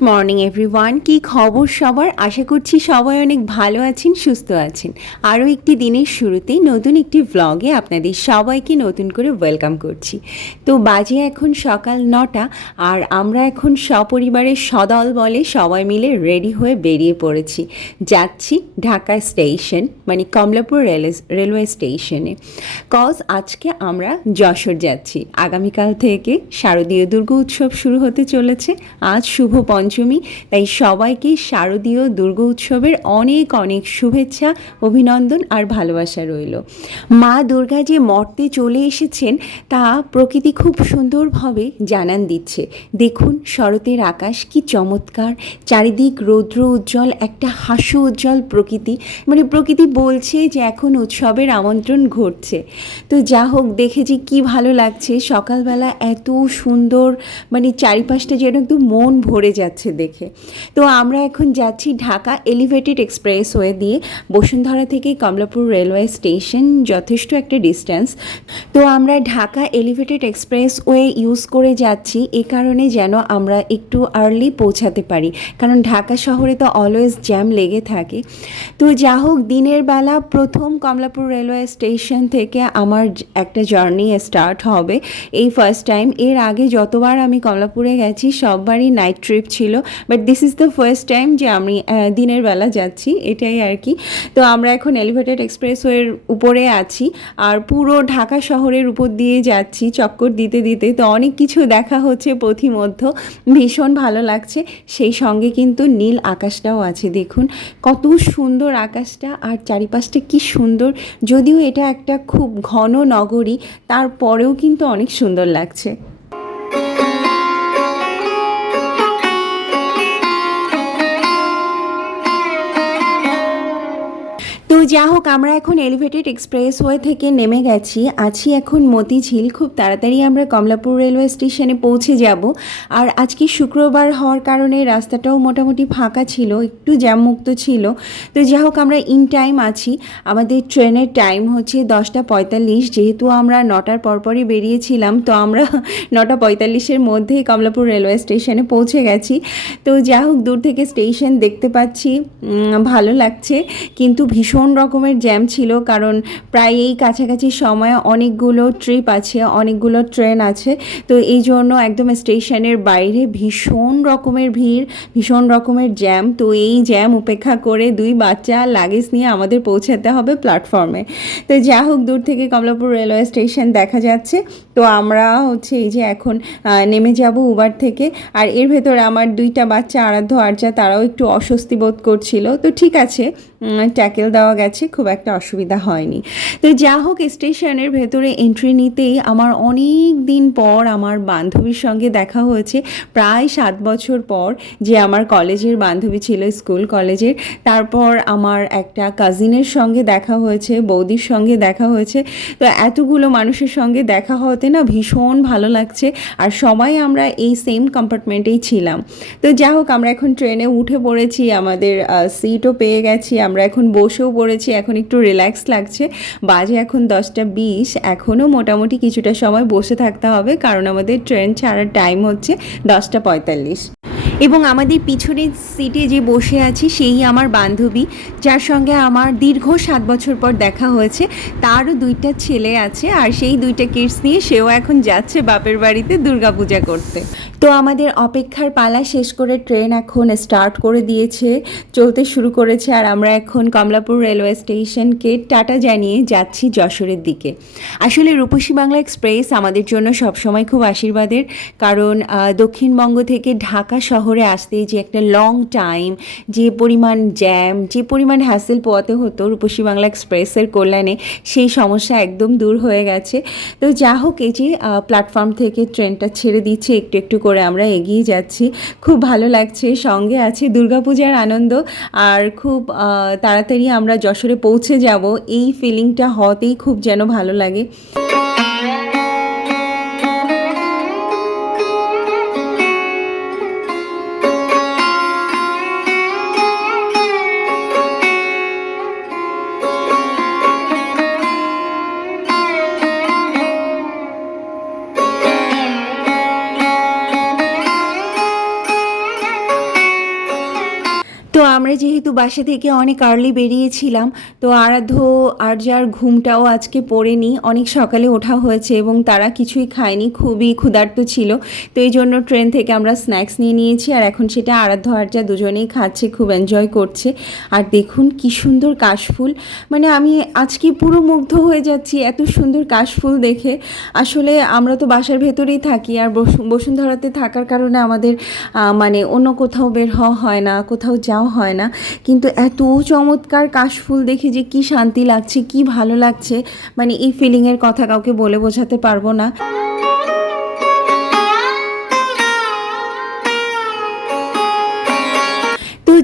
Good morning everyone কি খবর সবার? আশা করছি সবাই অনেক ভালো আছেন, সুস্থ আছেন। আরও একটি দিনের শুরুতেই নতুন একটি ভ্লগে আপনাদের সবাইকে নতুন করে ওয়েলকাম করছি। তো বাজে এখন সকাল নটা, আর আমরা এখন সপরিবারের সদল বলে সবাই মিলে রেডি হয়ে বেরিয়ে পড়েছি। যাচ্ছি ঢাকা স্টেশন মানে কমলাপুর রেল রেলওয়ে স্টেশনে কজ আজকে আমরা যশোর যাচ্ছি। আগামীকাল থেকে শারদীয় দুর্গা উৎসব শুরু হতে চলেছে। আজ শুভ পঞ্চমী, তাই সবাইকে শারদীয় দুর্গা উৎসবের অনেক অনেক শুভেচ্ছা, অভিনন্দন আর ভালোবাসা রইল। মা দুর্গা যে মর্তে চলে এসেছেন, তা প্রকৃতি খুব সুন্দরভাবে জানান দিচ্ছে। দেখুন শরতের আকাশ কি চমৎকার, চারিদিক রৌদ্র উজ্জ্বল, একটা হাস্য উজ্জ্বল প্রকৃতি। মানে প্রকৃতি বলছে যে এখন উৎসবের আমন্ত্রণ ঘটছে। তো যা হোক দেখেছি কি ভালো লাগছে, সকালবেলা এত সুন্দর মানে চারিপাশটা যেন একদম মন ভরে যাচ্ছে। দেখে। তো আমরা এখন যাচ্ছি ঢাকা এলিভেটেড এক্সপ্রেস ওয়ে দিয়ে বসুন্ধরা থেকে কমলাপুর রেলওয়ে স্টেশন, যথেষ্ট একটা ডিস্টেন্স তো আমরা Dhaka elevated expressway use করে যাচ্ছি, এ কারণে যেন আমরা একটু আর্লি পৌঁছাতে পারি। কারণ ঢাকা শহরে তো অলওয়েজ জ্যাম লেগে থাকে। তো যা হোক, দিনের বেলা প্রথম কমলাপুর রেলওয়ে স্টেশন থেকে আমার একটা জার্নি স্টার্ট হবে। এই ফার্স্ট টাইম এর আগে যতবার আমি কমলাপুরে গেছি, সববারই নাইট ট্রিপ ছিল but this is the first time যে আমি দিনের বেলা যাচ্ছি, এটাই আর কি। তো আমরা এখন এলিভেটেড এক্সপ্রেসওয়ের উপরে আছি। আর পুরো ঢাকা শহরের উপর দিয়ে যাচ্ছি, চক্কর দিতে দিতে। তো অনেক কিছু দেখা হচ্ছে পথিমধ্য। ভীষণ ভালো লাগছে। সেই সঙ্গে কিন্তু নীল আকাশটাও আছে, দেখুন। কত সুন্দর আকাশটা। আর চারিপাশটা কি সুন্দর। যদিও এটা একটা খুব ঘন নগরী, তারপরেও কিন্তু অনেক সুন্দর লাগছে। তো যা হোক, আমরা এখন এলিভেটেড এক্সপ্রেসওয়ে থেকে নেমে গেছি। আছি এখন মতিঝিল। খুব তাড়াতাড়ি আমরা কমলাপুর রেলওয়ে স্টেশনে পৌঁছে যাব। আর আজকে শুক্রবার হওয়ার কারণে রাস্তাটাও মোটামুটি ফাঁকা ছিল, একটু জ্যামমুক্ত ছিল। তো যা হোক, আমরা ইন টাইম আছি। আমাদের ট্রেনের টাইম হচ্ছে দশটা পঁয়তাল্লিশ। যেহেতু আমরা নটার পরপরই বেরিয়েছিলাম, তো আমরা নটা পঁয়তাল্লিশের মধ্যেই কমলাপুর রেলওয়ে স্টেশনে পৌঁছে গেছি। তো যা হোক, দূর থেকে স্টেশন দেখতে পাচ্ছি। ভালো লাগছে। কিন্তু ভীষণ রকমের জ্যাম ছিল, কারণ প্রায় এই কাছাকাছি সময়ে অনেকগুলো ট্রিপ আছে, অনেকগুলো ট্রেন আছে। তো এই জন্য একদম স্টেশনের বাইরে ভীষণ রকমের ভিড়, ভীষণ রকমের জ্যাম। তো এই জ্যাম উপেক্ষা করে দুই বাচ্চা লাগেজ নিয়ে আমাদের পৌঁছাতে হবে প্ল্যাটফর্মে তো যা হোক, দূর থেকে কমলাপুর রেলওয়ে স্টেশন দেখা যাচ্ছে। তো আমরা হচ্ছে এই যে এখন নেমে যাব উবার থেকে। আর এর ভেতরে আমার দুইটা বাচ্চা, আরাধ্য, আর্যা, তারাও একটু অস্বস্তি বোধ করছিল। তো ঠিক আছে ট্যাকেল দেওয়া গেছে, খুব একটা অসুবিধা হয়নি। তো যা হোক, স্টেশনের ভেতরে এন্ট্রি নিতেই আমার অনেক দিন পর আমার বান্ধবীর সঙ্গে দেখা হয়েছে। প্রায় সাত বছর পর যে আমার কলেজের বান্ধবী ছিল, স্কুল কলেজের, তারপর আমার একটা কাজিনের সঙ্গে দেখা হয়েছে, বৌদির সঙ্গে দেখা হয়েছে। তো এতগুলো মানুষের সঙ্গে দেখা হতে না ভীষণ ভালো লাগছে, আর সবাই আমরা এই সেম কম্পার্টমেন্টেই ছিলাম। তো যা হোক, আমরা এখন ট্রেনে উঠে পড়েছি, আমাদের সিটও পেয়ে গেছি, আমরা এখন বসেও পড়েছি এখন একটু রিল্যাক্স লাগছে। বাজে এখন দশটা বিশ, এখনও মোটামুটি কিছুটা সময় বসে থাকতে হবে, কারণ আমাদের ট্রেন ছাড়ার টাইম হচ্ছে দশটা পঁয়তাল্লিশ। এবং আমাদের পিছনের সিটে যে বসে আছি সেই আমার বান্ধবী, যার সঙ্গে আমার দীর্ঘ সাত বছর পর দেখা হয়েছে। তারও দুইটা ছেলে আছে আর সেই দুইটা কিডস নিয়ে সেও এখন যাচ্ছে বাপের বাড়িতে দুর্গাপূজা করতে। তো আমাদের অপেক্ষার পালা শেষ করে ট্রেন এখন স্টার্ট করে দিয়েছে, চলতে শুরু করেছে আর আমরা এখন কমলাপুর রেলওয়ে স্টেশনকে টাটা জানিয়ে যাচ্ছি যশোরের দিকে। আসলে রূপসী বাংলা এক্সপ্রেস আমাদের জন্য সবসময় খুব আশীর্বাদের কারণ দক্ষিণবঙ্গ থেকে ঢাকা শহরে আসতে যে একটা লং টাইম যে পরিমাণ জ্যাম যে পরিমাণ হ্যাসেল পোয়াতে হতো রূপসী বাংলা এক্সপ্রেসের কল্যাণে, সেই সমস্যা একদম দূর হয়ে গেছে। তো যা হোক, এই যে প্ল্যাটফর্ম থেকে ট্রেনটা ছেড়ে দিচ্ছে, একটু একটু করে আমরা এগিয়ে যাচ্ছি। খুব ভালো লাগছে, সঙ্গে আছে দুর্গাপূজার আনন্দ। আর খুব তাড়াতাড়ি আমরা যশোরে পৌঁছে যাব, এই ফিলিংটা হতেই খুব যেন ভালো লাগে। যেহেতু বাসা থেকে অনেক আর্লি বেরিয়েছিলাম, তো আরাধ্য আর যার ঘুমটাও আজকে পড়েনি, অনেক সকালে ওঠা হয়েছে এবং তারা কিছুই খায়নি, খুবই ক্ষুধার্ত ছিল। তো এই জন্য ট্রেন থেকে আমরা স্ন্যাক্স নিয়ে নিয়েছি আর এখন সেটা আরাধ্য আর যা দুজনেই খাচ্ছে, খুব এনজয় করছে। আর দেখুন কি সুন্দর কাশফুল। মানে আমি আজকে পুরো মুগ্ধ হয়ে যাচ্ছি, এত সুন্দর কাশফুল দেখে। আসলে আমরা তো বাসার ভেতরেই থাকি আর বসু- বসুন্ধরাতে থাকার কারণে আমাদের মানে অন্য কোথাও বের হওয়া হয় না, কোথাও যাওয়া হয় না। কিন্তু এত চমৎকার কাশফুল দেখে যে কি শান্তি লাগছে, কি ভালো লাগছে মানে এই ফিলিংয়ের কথা কাউকে বলে বোঝাতে পারব না।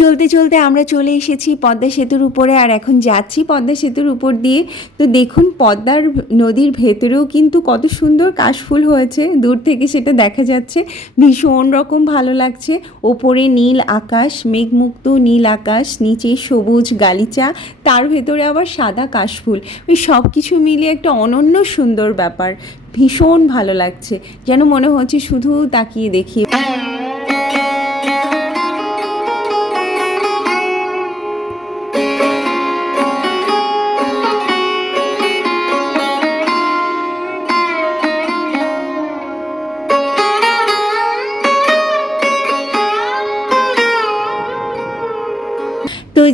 চলতে চলতে আমরা চলে এসেছি পদ্মা সেতুর উপরে আর এখন যাচ্ছি পদ্মা সেতুর উপর দিয়ে। তো দেখুন, পদ্মার নদীর ভেতরেও কিন্তু কত সুন্দর কাশফুল হয়েছে। দূর থেকে সেটা দেখা যাচ্ছে। ভীষণ রকম ভালো লাগছে। ওপরে নীল আকাশ, মেঘমুক্ত নীল আকাশ, নিচে সবুজ গালিচা, তার ভেতরে আবার সাদা কাশফুল। ওই সব কিছু মিলিয়ে একটা অনন্য সুন্দর ব্যাপার। ভীষণ ভালো লাগছে। যেন মনে হচ্ছে শুধু তাকিয়ে দেখি।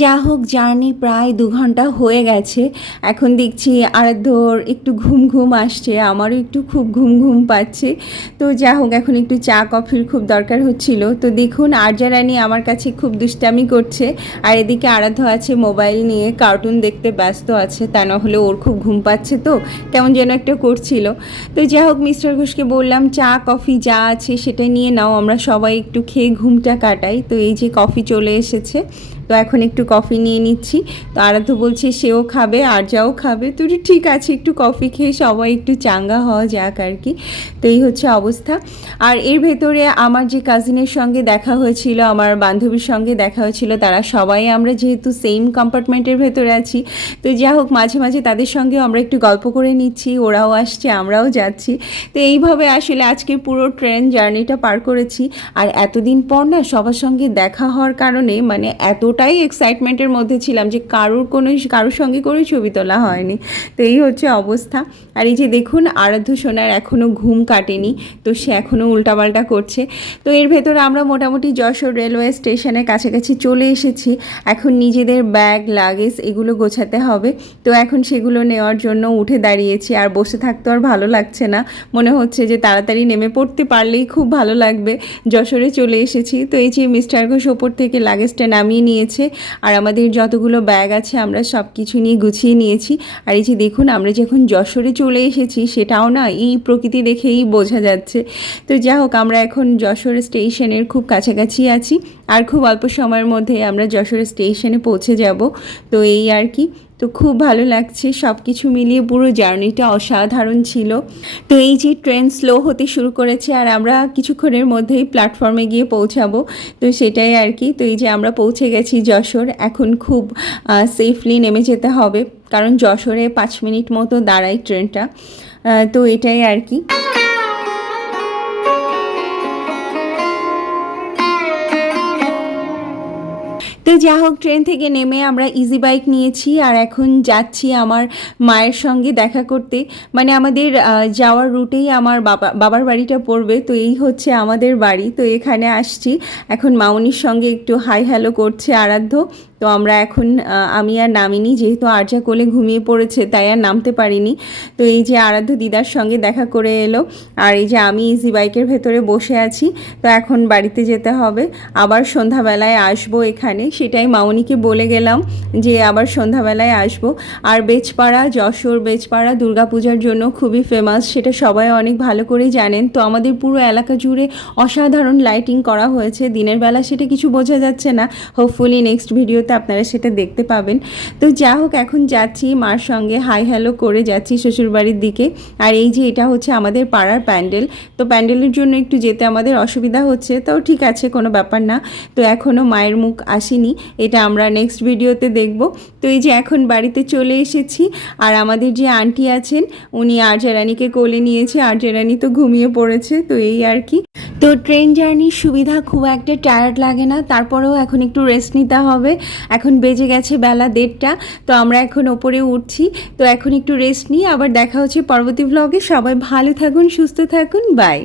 যা হোক জার্নি প্রায় দু ঘণ্টা হয়ে গেছে। এখন দেখছি আরাধ্যর একটু ঘুম ঘুম আসছে, আমারও একটু খুব ঘুম ঘুম পাচ্ছে। তো যা হোক, এখন একটু চা, কফির খুব দরকার হচ্ছিল। তো দেখুন আর্যা রানী আমার কাছে খুব দুষ্টামি করছে। আর এদিকে আরাধ্য আছে মোবাইল নিয়ে, কার্টুন দেখতে ব্যস্ত আছে, তা না হলে ওর খুব ঘুম পাচ্ছে তো। কেমন যেন একটা করছিল। তো যা হোক, মিস্টার ঘোষকে বললাম, চা, কফি যা আছে সেটা নিয়ে নাও, আমরা সবাই একটু খেয়ে ঘুমটা কাটাই। তো এই যে কফি চলে এসেছে। তো এখন একটু কফি নিয়ে নিচ্ছি। তো আরাধ্য বলছে, সেও খাবে আর যাও খাবে। তো ঠিক আছে, একটু কফি খেয়ে সবাই একটু চাঙ্গা হওয়া যাক আর কি। তো এই হচ্ছে অবস্থা। আর এর ভেতরে আমার যে কাজিনের সঙ্গে দেখা হয়েছিল, আমার বান্ধবীর সঙ্গে দেখা হয়েছিল, তারা সবাই আমরা যেহেতু সেম কম্পার্টমেন্টের ভেতরে আছি, তো যা হোক, মাঝে মাঝে তাদের সঙ্গে আমরা একটু গল্প করে নিচ্ছি, ওরাও আসছে, আমরাও যাচ্ছি। তো এইভাবে আসলে আজকে পুরো ট্রেন জার্নিটা পার করেছি। আর এতদিন পর না সবার সঙ্গে দেখা হওয়ার কারণে মানে এতটাই এক্সাইটমেন্টের মধ্যে ছিলাম যে কারোর কোনো, কারোর সঙ্গে কোনো ছবি তোলা হয়নি। তো এই হচ্ছে অবস্থা। আর এই যে দেখুন, আরাধ্য সোনার এখনও ঘুম কাটেনি, তো সে এখনও উল্টাপাল্টা করছে। তো এর ভেতরে আমরা মোটামুটি যশোর রেলওয়ে স্টেশনের কাছাকাছি চলে এসেছি। এখন নিজেদের ব্যাগ লাগেজ এগুলো গোছাতে হবে। তো এখন সেগুলো নেওয়ার জন্য উঠে দাঁড়িয়েছি। আর বসে থাকতে আর ভালো লাগছে না। মনে হচ্ছে যে তাড়াতাড়ি নেমে পড়তে পারলেই খুব ভালো লাগবে। যশোরে চলে এসেছি। তো এই যে মিস্টার ঘোষ ওপর থেকে লাগেজটা নামিয়ে নিয়েছে আর আমাদের যতগুলো ব্যাগ আছে, আমরা সব কিছু নিয়ে গুছিয়ে নিয়েছি। আর এই যে দেখুন, আমরা যখন যশোরে চলে এসেছি, সেটাও না এই প্রকৃতি দেখেই বোঝা যাচ্ছে। তো যাই হোক, আমরা এখন যশোর স্টেশনের খুব কাছাকাছি আছি। আর খুব অল্প সময়ের মধ্যে আমরা যশোর স্টেশনে পৌঁছে যাব। তো এই আর কি। তো খুব ভালো লাগছে সব কিছু মিলিয়ে পুরো জার্নিটা অসাধারণ ছিল। তো এই যে ট্রেন স্লো হতে শুরু করেছে আর আমরা কিছুক্ষণের মধ্যেই প্ল্যাটফর্মে গিয়ে পৌঁছাবো। তো সেটাই আর কি। তো এই যে আমরা পৌঁছে গেছি যশোর, এখন খুব সেফলি নেমে যেতে হবে। কারণ যশোরে পাঁচ মিনিট মতো দাঁড়ায় ট্রেনটা। তো এটাই আর কি। তো যা হোক, ট্রেন থেকে নেমে আমরা ইজি বাইক নিয়েছি আর এখন যাচ্ছি আমার মায়ের সঙ্গে দেখা করতে। মানে আমাদের যাওয়ার রুটেই আমার বাবা, বাবার বাড়িটা পড়বে, তো এই হচ্ছে আমাদের বাড়ি। তো এখানে আসছি। এখন মামনির সঙ্গে একটু হাই হ্যালো করছে আরাধ্য। তো আমরা এখন আমি আর নামিনি, যেহেতু আর্যা কোলে ঘুমিয়ে পড়েছে, তাই আর নামতে পারিনি। তো এই যে আরাধ্য দিদার সঙ্গে দেখা করে এলো, আর এই যে আমি ইজি বাইকের ভেতরে বসে আছি, তো এখন বাড়িতে যেতে হবে। আবার সন্ধ্যাবেলায় আসব এখানে, সেটাই মামনিকে বলে গেলাম যে আবার সন্ধ্যাবেলায় আসব। আর বেচপাড়া যশোর বেচপাড়া দুর্গাপূজার জন্য খুবই ফেমাস সেটা সবাই অনেক ভালো করেই জানেন। তো আমাদের পুরো এলাকা জুড়ে অসাধারণ লাইটিং করা হয়েছে। দিনের বেলা সেটা কিছু বোঝা যাচ্ছে না। হোপফুলি নেক্সট ভিডিওতে আপনারা সেটা দেখতে পাবেন। তো যা হোক, এখন যাচ্ছি মার সঙ্গে। হাই হ্যালো করে যাচ্ছি শ্বশুরবাড়ির দিকে। আর এই যে এটা হচ্ছে আমাদের পাড়ার প্যান্ডেল। তো প্যান্ডেলের জন্য একটু যেতে আমাদের অসুবিধা হচ্ছে। তো ঠিক আছে, কোনো ব্যাপার না। তো এখনও মায়ের মুখ আসেনি। এটা আমরা নেক্সট ভিডিওতে দেখব। তো এই যে এখন বাড়িতে চলে এসেছি। আর আমাদের যে আন্টি আছেন, উনি আর্যা রানীকে কোলে নিয়েছে। আর্যা রানী তো ঘুমিয়ে পড়েছে। তো এই আর কি। তো ট্রেন জার্নির সুবিধা খুব একটা টায়ার্ড লাগে না। তারপরেও এখন একটু রেস্ট নিতে হবে। এখন বেজে গেছে বেলা দেড়টা, তো আমরা এখন ওপরে উঠছি। তো এখন একটু রেস্ট নিই, আবার দেখা হচ্ছে পরবর্তী ব্লগে সবাই ভালো থাকুন, সুস্থ থাকুন বাই